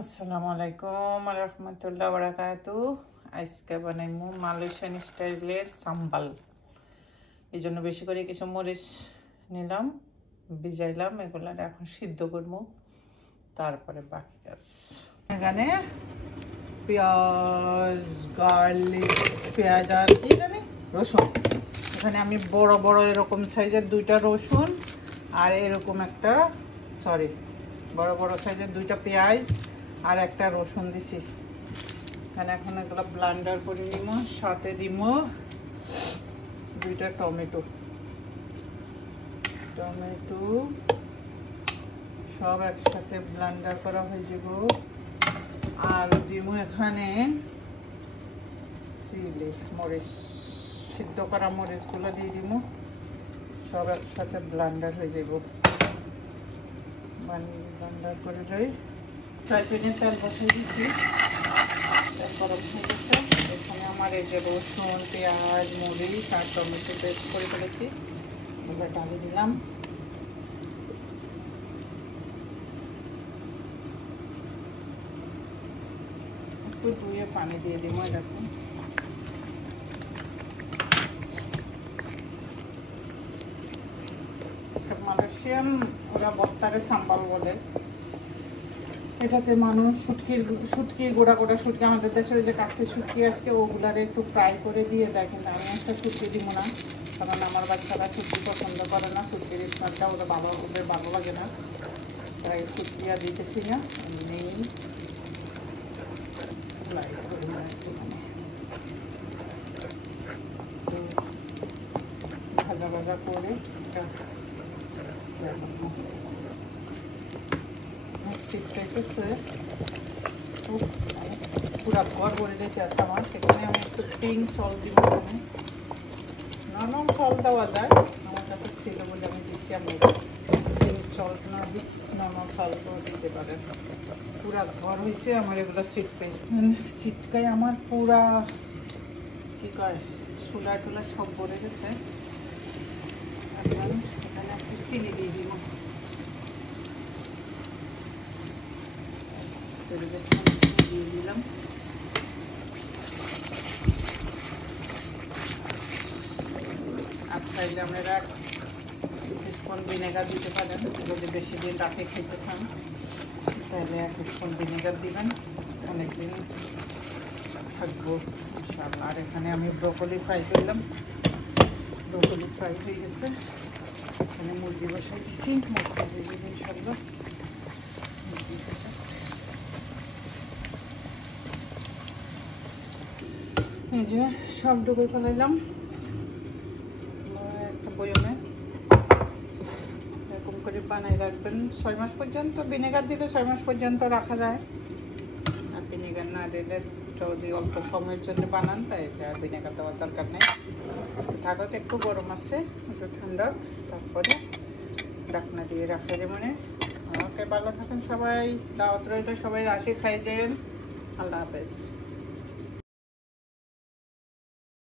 আসসালামু আলাইকুম রহমতুল্লাহ বারাকাতু। আজকে বানাইমু মালয়েশিয়ান স্টাইলের সাম্বাল। এই জন্য বেশি করে কিছু মরিচ নিলাম, ভিজাইলাম, এগুলো এখন সিদ্ধ করবো, তারপরে বাকি কাজ। এখানে পেঁয়াজ, গার্লিক, পেঁয়াজ আর কি জানি রসুন। এখানে আমি বড় বড় এরকম সাইজের 2টা রসুন আর এরকম একটা বড় বড় সাইজের 2টা পেঁয়াজ আর একটা রসুন দিছি। এখানে এখন এগুলো ব্লেন্ডার করে নিব, সাথে দিব 2টা টমেটো সব একসাথে ব্লেন্ডার করা হয়ে যাব। আর দিব এখানে চিলি মরিচ, সিদ্ধ করা মরিচগুলো দিয়ে দিব, সব একসাথে ব্লেন্ডার হয়ে যাব। ব্লেন্ডার করে যাই। ফ্রাই প্যানে তেল বসিয়ে দিচ্ছি, তেল গরম হয়ে গেছে। এখানে আমার এই যে রসুন, পেঁয়াজ, মরিচ আর টমেটো পেস্ট করে ফেলেছি, এবার ডালে দিলাম। একটু ধুয়ে পানি দিয়ে দিব। এরকম মালয়েশিয়ান ওরা বত্তারে সাম্বাল বলে। এটাতে মানুষ শুটকি গোড়া শুটকি, আমাদের দেশের যে কাছে শুটকি আজকে ওগুলারে একটু ফ্রাই করে দিয়ে দেয়, কিন্তু আমি একটা শুটকি দিব না, কারণ আমার বাচ্চারা শুটকি পছন্দ করে না। শুটকির স্মেলটা ওদের ভালো লাগে না, তাই শুটকি আর দিতেছি না। এমনি ফ্রাই করে ভাজা ভাজা করে পুরা ঘর ভরে যেতে আসে আমার। সেখানে আমি একটু পিঙ্ক সল্ট দিব। নর্মাল সল্ট দেওয়া যায়, আমার কাছে ছিল বলে আমি দিচ্ছি। আমি পিঙ্ক সল্ট না দিই, নর্মাল সল্টও দিতে পারেন। পুরা ঘর হয়েছে আমার এগুলো সিটকায় আমার পুরা কি কয় চুলা টুলা সব ভরে গেছে। এখন এখানে একটু চিনি দিয়ে দিব। দিয়ে দিলাম। আর চাইলে আপনারা 1 স্পুন ভিনেগার দিতে পারেন, যদি বেশি দিন রাখে খেতে চান তাহলে 1 স্পুন ভিনেগার দিবেন, অনেকদিন থাকবো ইনশাআল্লাহ। আর এখানে আমি ব্রকলি ফ্রাই করলাম, ব্রকলি ফ্রাই হয়ে গেছে। এখানে মুরগি বসাই দিচ্ছি, মুরগি দিয়ে ইনশাআল্লাহ। এই যে সব ডুবে ফেলাইলাম একটা বয়মে। এরকম করে বানাই রাখবেন 6 মাস পর্যন্ত। ভিনেগার দিলে 6 মাস পর্যন্ত রাখা যায়, আর ভিনেগার না দিলে যদি অল্প সময়ের জন্য বানান তাই এটা ভিনেগার দেওয়ার দরকার নেই। ঢাকাতে একটু গরম আছে, একটু ঠান্ডা, তারপরে ঢাকনা দিয়ে রাখা যায়। মানে ওকে, ভালো থাকেন সবাই, দাওয়াত রইল, সবাই আসে খাই যাবেন। আল্লাহ হাফেজ।